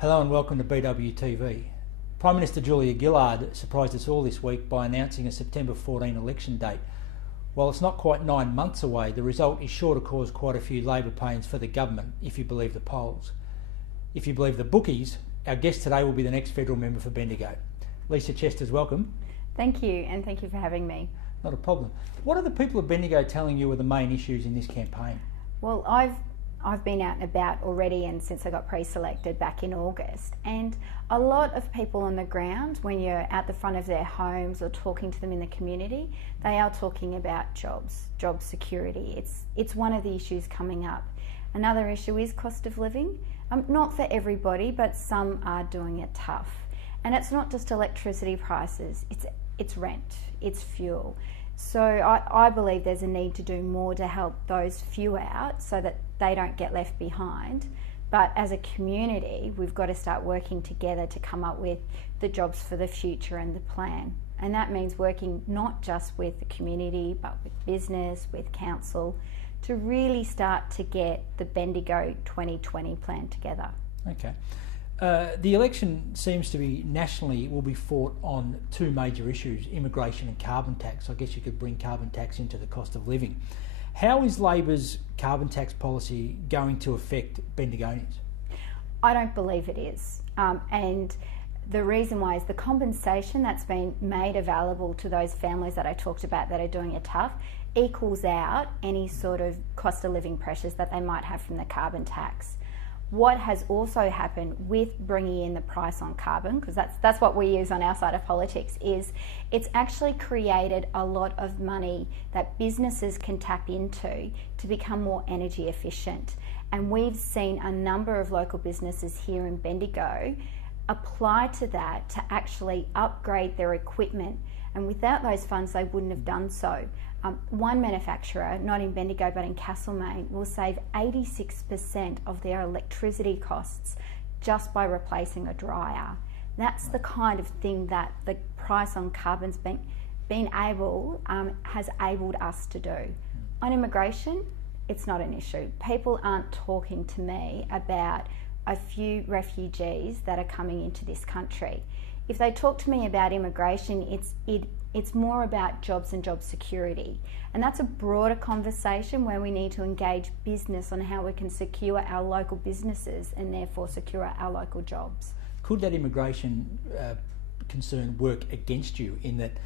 Hello and welcome to BWTV. Prime Minister Julia Gillard surprised us all this week by announcing a September 14 election date. While it's not quite 9 months away, the result is sure to cause quite a few Labor pains for the government, if you believe the polls. If you believe the bookies, our guest today will be the next federal member for Bendigo. Lisa Chesters, welcome. Thank you, and thank you for having me. Not a problem. What are the people of Bendigo telling you are the main issues in this campaign? Well, I've been out and about already, and since I got pre-selected back in August, and a lot of people on the ground, when you're at the front of their homes or talking to them in the community, they are talking about jobs, job security. It's one of the issues coming up. Another issue is cost of living. Not for everybody, but some are doing it tough. And it's not just electricity prices, it's rent, it's fuel. So I believe there's a need to do more to help those few out so that they don't get left behind. But as a community, we've got to start working together to come up with the jobs for the future and the plan. And that means working not just with the community, but with business, with council, to really start to get the Bendigo 2020 plan together. Okay. The election seems to be nationally will be fought on two major issues, immigration and carbon tax. I guess you could bring carbon tax into the cost of living. How is Labor's carbon tax policy going to affect Bendigonians? I don't believe it is. And the reason why is the compensation that's been made available to those families that I talked about that are doing it tough equals out any sort of cost of living pressures that they might have from the carbon tax. What has also happened with bringing in the price on carbon, because that's what we use on our side of politics, is it's actually created a lot of money that businesses can tap into to become more energy efficient. And we've seen a number of local businesses here in Bendigo apply to that to actually upgrade their equipment. And without those funds, they wouldn't have done so. One manufacturer, not in Bendigo but in Castlemaine, will save 86% of their electricity costs just by replacing a dryer. That's the kind of thing that the price on carbon's has enabled us to do. On immigration, it's not an issue. People aren't talking to me about a few refugees that are coming into this country. If they talk to me about immigration, it's more about jobs and job security. And that's a broader conversation where we need to engage business on how we can secure our local businesses and therefore secure our local jobs. Could that immigration concern work against you in that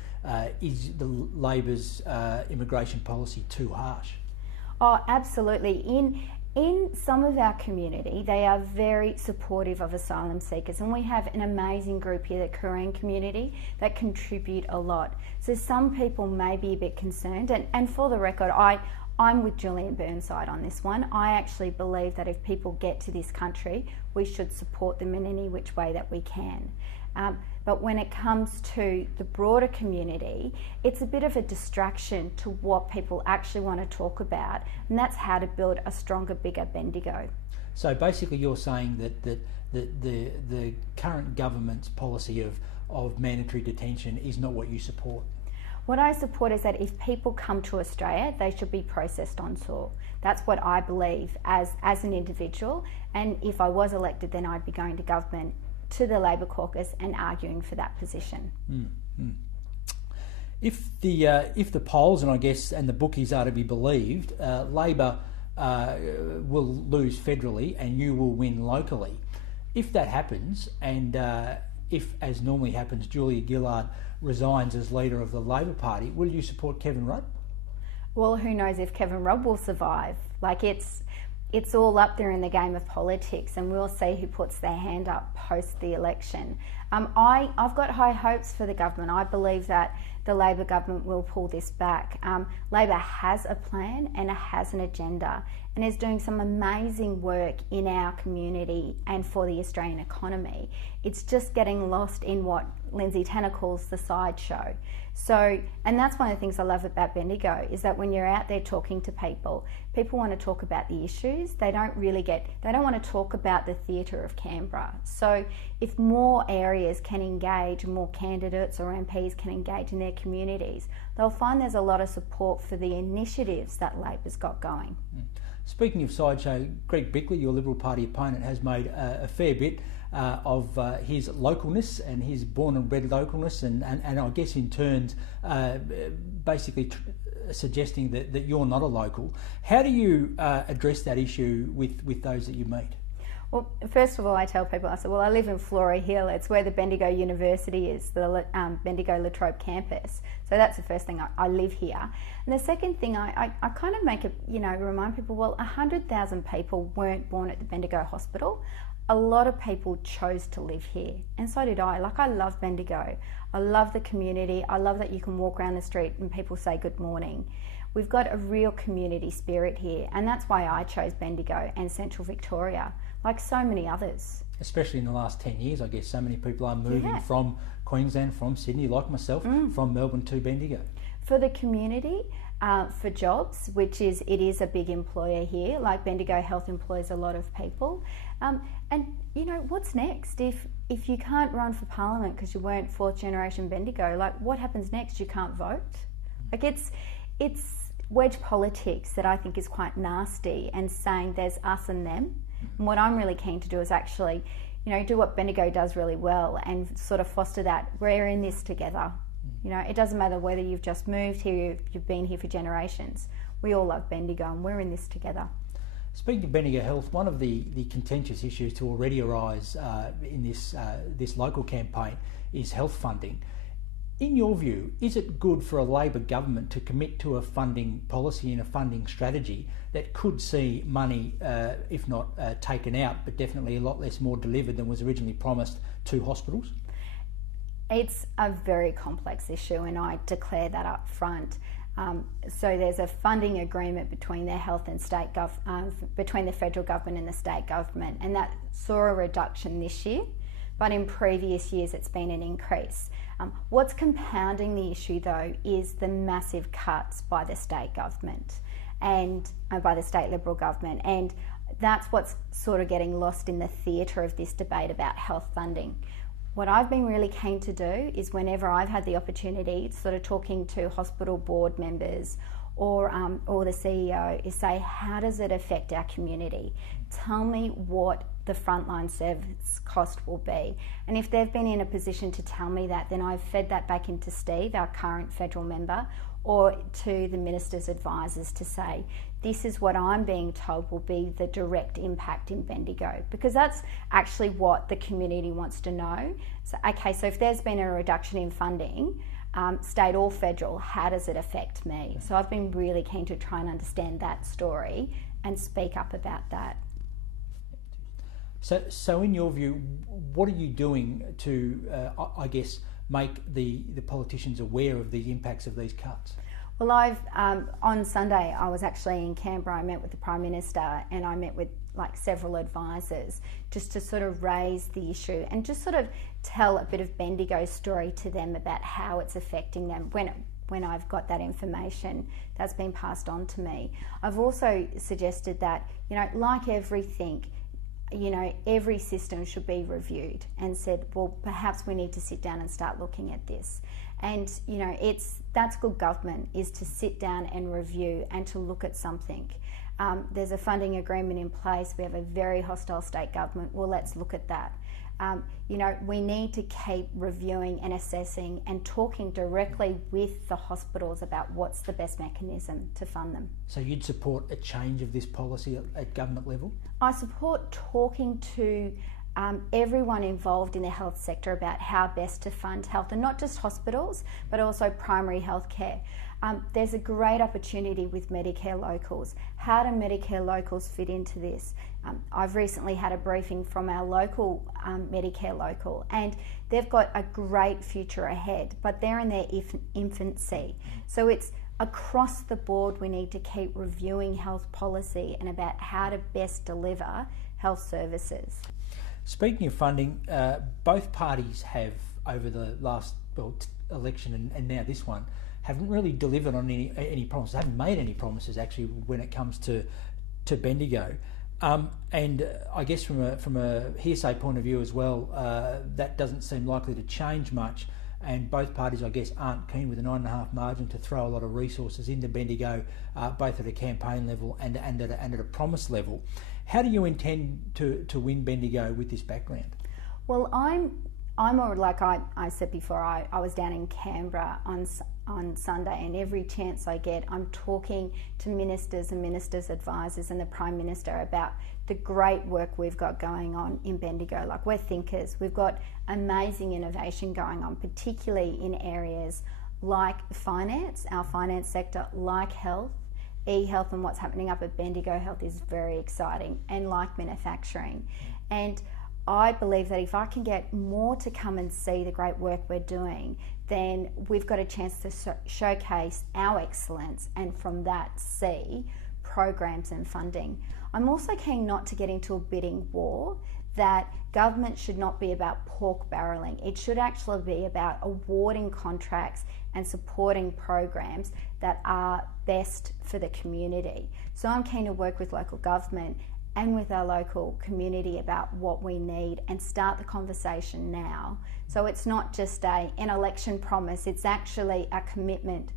is the Labor's immigration policy too harsh? Oh, absolutely. In some of our community, they are very supportive of asylum seekers, and we have an amazing group here, the Korean community, that contribute a lot. So some people may be a bit concerned, and for the record, I'm with Julian Burnside on this one. I actually believe that if people get to this country, we should support them in any which way that we can. But when it comes to the broader community, it's a bit of a distraction to what people actually want to talk about, and that's how to build a stronger, bigger Bendigo. So basically you're saying that the current government's policy of mandatory detention is not what you support? What I support is that if people come to Australia, they should be processed on soil. That's what I believe as an individual, and if I was elected, then I'd be going to government, to the Labor caucus, and arguing for that position. If the polls and the bookies are to be believed, Labor will lose federally and you will win locally. If that happens, and if, as normally happens, Julia Gillard resigns as leader of the Labor Party, will you support Kevin Rudd? Well, who knows if Kevin Rudd will survive? It's all up there in the game of politics, and we'll see who puts their hand up post the election. I've got high hopes for the government. I believe that the Labor government will pull this back. Labor has a plan and it has an agenda, and is doing some amazing work in our community and for the Australian economy. It's just getting lost in what Lindsay Tanner calls the sideshow. So, and that's one of the things I love about Bendigo, is that when you're out there talking to people, people want to talk about the issues. They don't want to talk about the theatre of Canberra. So if more areas can engage, more candidates or MPs can engage in their communities, they'll find there's a lot of support for the initiatives that Labor's got going. Speaking of sideshow, Greg Bickley, your Liberal Party opponent, has made a fair bit of his localness and his born and bred localness, and I guess in turn basically suggesting that you're not a local. How do you address that issue with those that you meet? Well, first of all, I tell people, I say, well, I live in Flora Hill. It's where the Bendigo University is, the Bendigo La Trobe campus. So that's the first thing. I live here. And the second thing, I kind of make it, remind people, well, 100,000 people weren't born at the Bendigo Hospital. A lot of people chose to live here, and so did I. Like, I love Bendigo. I love the community. I love that you can walk around the street and people say good morning. We've got a real community spirit here, and that's why I chose Bendigo and Central Victoria, like so many others. Especially in the last 10 years, I guess so many people are moving from Queensland, from Sydney, like myself, from Melbourne to Bendigo. For the community, for jobs, which it is a big employer here, like Bendigo Health employs a lot of people. And what's next? If you can't run for Parliament because you weren't fourth generation Bendigo, like what happens next? You can't vote? Like it's wedge politics that I think is quite nasty, and saying there's us and them. And what I'm really keen to do is actually, do what Bendigo does really well and sort of foster that. We're in this together. It doesn't matter whether you've just moved here, you've been here for generations. We all love Bendigo and we're in this together. Speaking of Bendigo Health, one of the contentious issues to already arise in this local campaign is health funding. In your view, is it good for a Labor government to commit to a funding policy and a funding strategy that could see money, if not taken out, but definitely a lot less more delivered than was originally promised to hospitals? It's a very complex issue, and I declare that up front. So there's a funding agreement between the health and state between the federal government and the state government, and that saw a reduction this year, but in previous years it's been an increase. What's compounding the issue though is the massive cuts by the state government and by the state Liberal government, and that's what's sort of getting lost in the theatre of this debate about health funding. What I've been really keen to do is, whenever I've had the opportunity, sort of talking to hospital board members or the CEO, is say, how does it affect our community? Tell me what the frontline service cost will be. And if they've been in a position to tell me that, then I've fed that back into Steve, our current federal member, or to the minister's advisors to say, this is what I'm being told will be the direct impact in Bendigo, because that's actually what the community wants to know. So, okay, so if there's been a reduction in funding, state or federal, how does it affect me? So I've been really keen to try and understand that story and speak up about that. So in your view, what are you doing to, make the politicians aware of the impacts of these cuts? Well, on Sunday, I was actually in Canberra. I met with the Prime Minister and I met with several advisors just to sort of raise the issue and just sort of tell a bit of Bendigo's story to them about how it's affecting them when I've got that information that's been passed on to me. I've also suggested that, like everything, every system should be reviewed, and said, well, perhaps we need to sit down and start looking at this. And, that's good government, is to sit down and review and to look at something. There's a funding agreement in place. We have a very hostile state government. Well, let's look at that. We need to keep reviewing and assessing and talking directly with the hospitals about what's the best mechanism to fund them. So you'd support a change of this policy at government level? I support talking to everyone involved in the health sector about how best to fund health, and not just hospitals, but also primary health care. There's a great opportunity with Medicare locals. How do Medicare locals fit into this? I've recently had a briefing from our local Medicare local, and they've got a great future ahead, but they're in their infancy. So it's across the board, we need to keep reviewing health policy and about how to best deliver health services. Speaking of funding, both parties have, over the last election and now this one, haven't really delivered on any promises, haven't made any promises actually when it comes to Bendigo. And I guess from a hearsay point of view as well, that doesn't seem likely to change much, and both parties, I guess, aren't keen with a 9.5 margin to throw a lot of resources into Bendigo, both at a campaign level and at a promise level. How do you intend to win Bendigo with this background? Well, I'm more like I said before, I was down in Canberra on Sunday, and every chance I get, I'm talking to ministers and ministers' advisors and the Prime Minister about the great work we've got going on in Bendigo. Like, we're thinkers. We've got amazing innovation going on, particularly in areas like finance, our finance sector, like health, e-health, and what's happening up at Bendigo Health is very exciting, and like manufacturing. And I believe that if I can get more to come and see the great work we're doing, then we've got a chance to showcase our excellence, and from that see programs and funding. I'm also keen not to get into a bidding war, that government should not be about pork barrelling. It should actually be about awarding contracts and supporting programs that are best for the community. So I'm keen to work with local government and with our local community about what we need and start the conversation now. So it's not just an election promise, it's actually a commitment.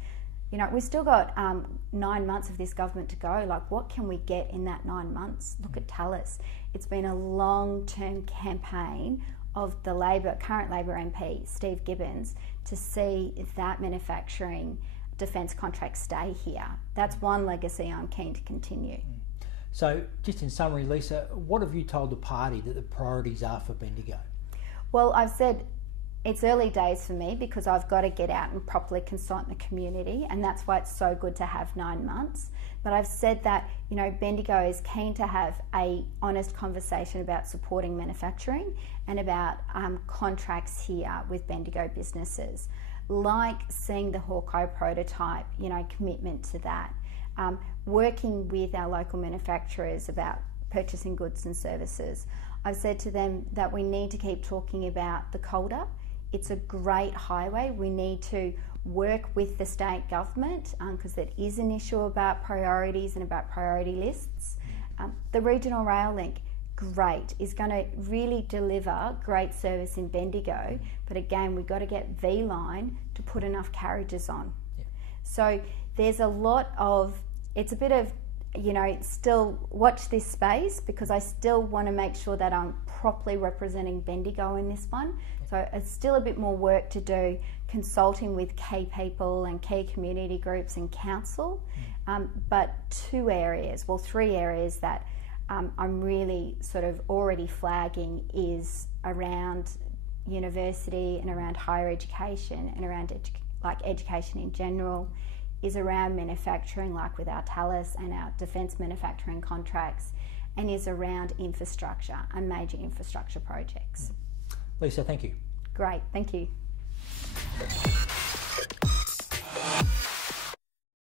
You know, we've still got 9 months of this government to go. Like, what can we get in that 9 months? Look at Tallis. It's been a long-term campaign of the current Labor MP, Steve Gibbons, to see that manufacturing defence contracts stay here. That's one legacy I'm keen to continue. So, just in summary, Lisa, what have you told the party that the priorities are for Bendigo? Well, I've said it's early days for me because I've got to get out and properly consult the community, and that's why it's so good to have 9 months. But I've said that, you know, Bendigo is keen to have a honest conversation about supporting manufacturing and about contracts here with Bendigo businesses, like seeing the Hawkeye prototype, you know, commitment to that. Working with our local manufacturers about purchasing goods and services. I've said to them that we need to keep talking about the Calder. It's a great highway. We need to work with the state government because there is an issue about priorities and about priority lists. The regional rail link, great, is going to really deliver great service in Bendigo, but again, we've got to get V-Line to put enough carriages on. Yeah. So there's a lot of, it's a bit of, you know, still watch this space because I still want to make sure that I'm properly representing Bendigo in this one. So it's still a bit more work to do, consulting with key people and key community groups and council. But 3 areas that I'm really sort of already flagging is around university and around higher education and around education in general, is around manufacturing, like with our Tallis and our defence manufacturing contracts, and is around infrastructure and major infrastructure projects. Lisa, thank you. Great, thank you.